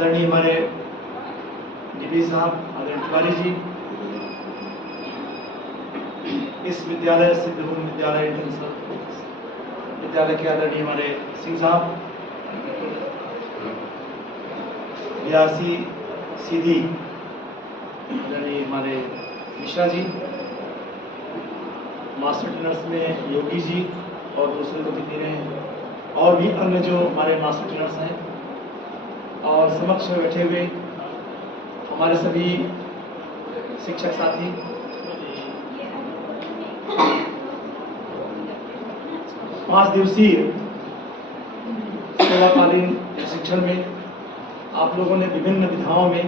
आदरणीय हमारे डीपी साहब, आदरणीय तिवारी जी, इस विद्यालय सिद्धभूमि विद्यालय इंटरनेशनल विद्यालय के आदरणीय हमारे सिंह साहब, बीआरसी सीधी आदरणीय हमारे मिश्रा जी, मास्टर ट्रेनर्स में योगी जी और दूसरे को कितने हैं और भी अन्य जो हमारे मास्टर ट्रेनर्स हैं, और समक्ष में बैठे हुए हमारे सभी शिक्षक साथी, 5 दिवसीय सेवाकालीन प्रशिक्षण में आप लोगों ने विभिन्न विधाओं में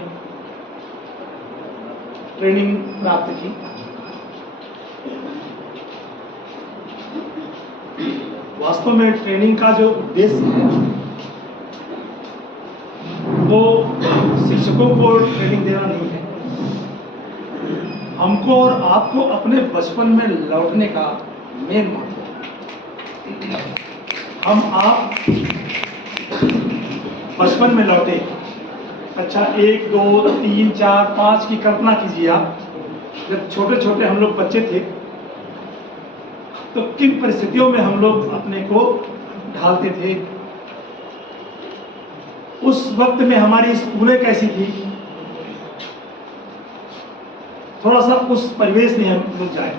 ट्रेनिंग प्राप्त की। वास्तव में ट्रेनिंग का जो उद्देश्य है वो शिक्षकों को ट्रेनिंग देना नहीं है, हमको और आपको अपने बचपन में लौटने का मेन महत्व है। हम आप बचपन में लौटे, अच्छा 1, 2, 3, 4, 5 की कल्पना कीजिए आप, जब छोटे छोटे हम लोग बच्चे थे तो किन परिस्थितियों में हम लोग अपने को ढालते थे, उस वक्त में हमारी स्कूलें कैसी थी, थोड़ा सा उस परिवेश में हम लोग जाए।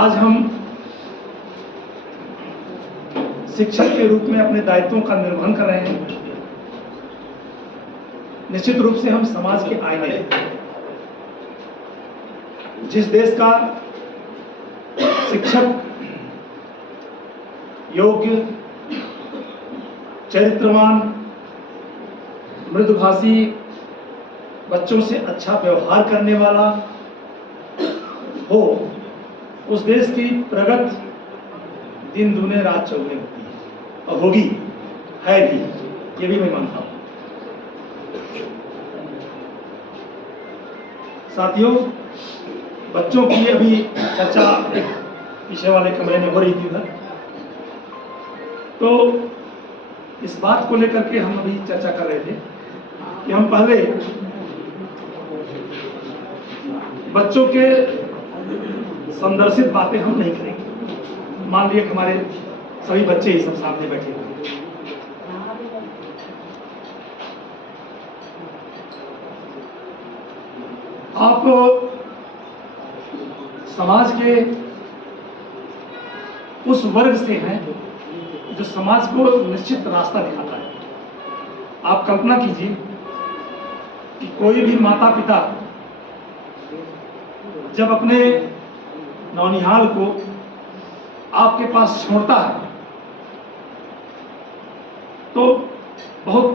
आज हम शिक्षक के रूप में अपने दायित्वों का निर्वहन कर रहे हैं। निश्चित रूप से हम समाज के आईने हैं। जिस देश का शिक्षक योग्य, चरित्रवान, मृदुभाषी, बच्चों से अच्छा व्यवहार करने वाला हो, उस देश की प्रगति दिन दूने रात चौगुने होती है और होगी, है भी, ये भी मैं मानता हूं। साथियों, बच्चों की अभी चर्चा एक पीछे वाले कमरे में हो रही थी उधर, तो इस बात को लेकर के हम अभी चर्चा कर रहे थे कि हम पहले बच्चों के संदर्शित बातें हम नहीं करेंगे। मान लिया कि हमारे सभी बच्चे ही सब सामने बैठे हुए, आप समाज के उस वर्ग से हैं जो समाज को निश्चित रास्ता दिखाता है। आप कल्पना कीजिए कि कोई भी माता पिता जब अपने नौनिहाल को आपके पास छोड़ता है तो बहुत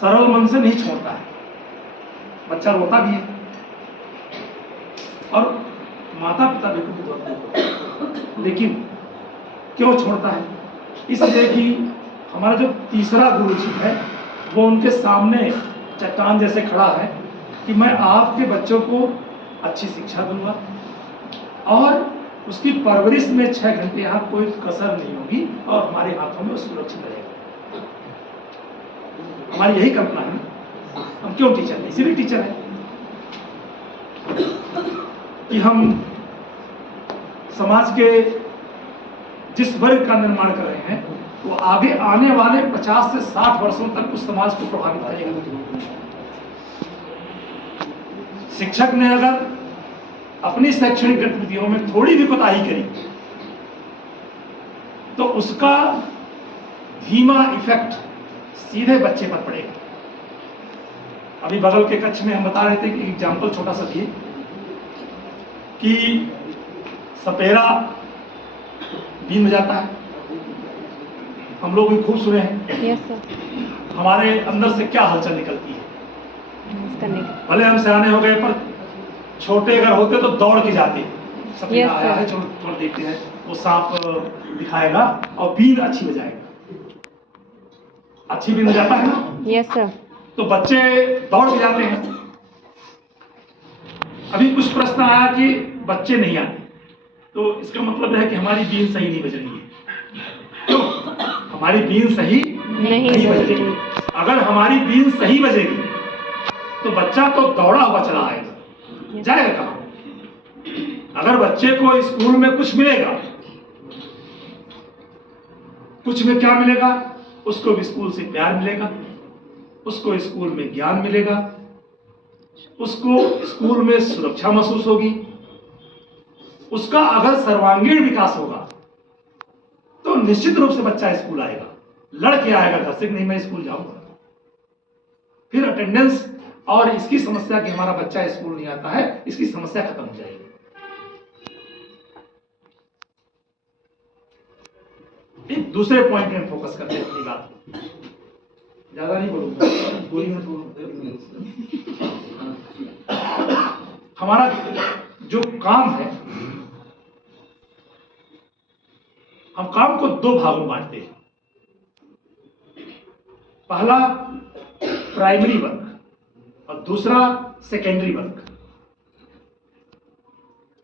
सरल मन से नहीं छोड़ता है, बच्चा रोता भी है और माता पिता भी खूब रोते हैं, लेकिन क्यों छोड़ता है? इसलिए कि हमारा जो तीसरा गुरु जी है वो उनके सामने चट्टान जैसे खड़ा है कि मैं आपके बच्चों को अच्छी शिक्षा दूंगा और उसकी परवरिश में 6 घंटे यहाँ कोई कसर नहीं होगी और हमारे हाथों में वो सुरक्षित रहेगा। हमारी यही कल्पना है। हम क्यों टीचर हैं? इसीलिए टीचर है कि हम समाज के जिस वर्ग का निर्माण कर रहे हैं वो आगे आने वाले 50 से 60 वर्षों तक उस समाज को प्रभावित करेगा। शिक्षक ने अगर अपनी शैक्षणिक गतिविधियों में थोड़ी भी कोताही करी तो उसका धीमा इफेक्ट सीधे बच्चे पर पड़ेगा। अभी बगल के कक्ष में हम बता रहे थे कि एग्जाम्पल छोटा सा दिए कि सपेरा बीन बजाता है, हम लोग भी खूब सुने हैं। Yes sir. हमारे अंदर से क्या हलचल निकलती है? भले हम सियाने हो गए पर छोटे अगर होते तो दौड़ के जाते। सपेरा आया है, छोड़ देखते हैं, वो सांप दिखाएगा और बीन अच्छी बजाएगा, अच्छी बीन बजाता है ना। Yes sir. तो बच्चे दौड़ के जाते हैं। अभी कुछ प्रश्न आया कि बच्चे नहीं आते, तो इसका मतलब है कि हमारी बीन सही नहीं बज रही है। क्यों? हमारी बीन सही नहीं बजेगी। अगर हमारी बीन सही बजेगी तो बच्चा तो दौड़ा हुआ चला आएगा, जाएगा कहाँ? अगर बच्चे को स्कूल में कुछ मिलेगा, कुछ में क्या मिलेगा? उसको भी स्कूल से प्यार मिलेगा, उसको स्कूल में ज्ञान मिलेगा, उसको स्कूल में सुरक्षा महसूस होगी, उसका अगर सर्वांगीण विकास होगा तो निश्चित रूप से बच्चा स्कूल आएगा, लड़ के आएगा घर से, नहीं मैं स्कूल जाऊंगा। फिर अटेंडेंस और इसकी समस्या कि हमारा बच्चा स्कूल नहीं आता है, इसकी समस्या खत्म हो जाएगी। एक दूसरे पॉइंट में फोकस करते हैं अपनी बात को, ज्यादा नहीं बोलूंगा, 2 मिनट बोलूंगा। हमारा जो काम है, हम काम को 2 भागों में बांटते हैं। पहला प्राइमरी वर्क और दूसरा सेकेंडरी वर्क।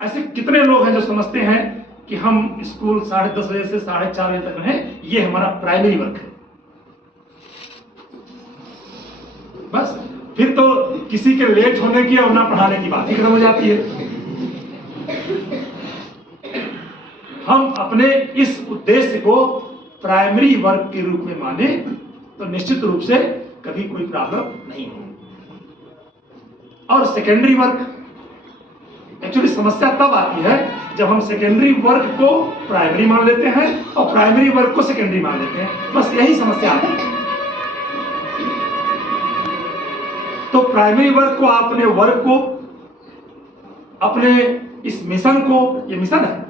ऐसे कितने लोग हैं जो समझते हैं कि हम स्कूल 10:30 बजे से 4:30 बजे तक रहें, ये हमारा प्राइमरी वर्क है। बस फिर तो किसी के लेट होने की और ना पढ़ाने की बात ही खत्म हो जाती है। हम अपने इस उद्देश्य को प्राइमरी वर्क के रूप में माने तो निश्चित रूप से कभी कोई प्रॉब्लम नहीं होगी। और सेकेंडरी वर्क, एक्चुअली समस्या तब आती है जब हम सेकेंडरी वर्क को प्राइमरी मान लेते हैं और प्राइमरी वर्क को सेकेंडरी मान लेते हैं, बस यही समस्या आती है। तो प्राइमरी वर्क को, अपने वर्क को, अपने इस मिशन को, ये मिशन है,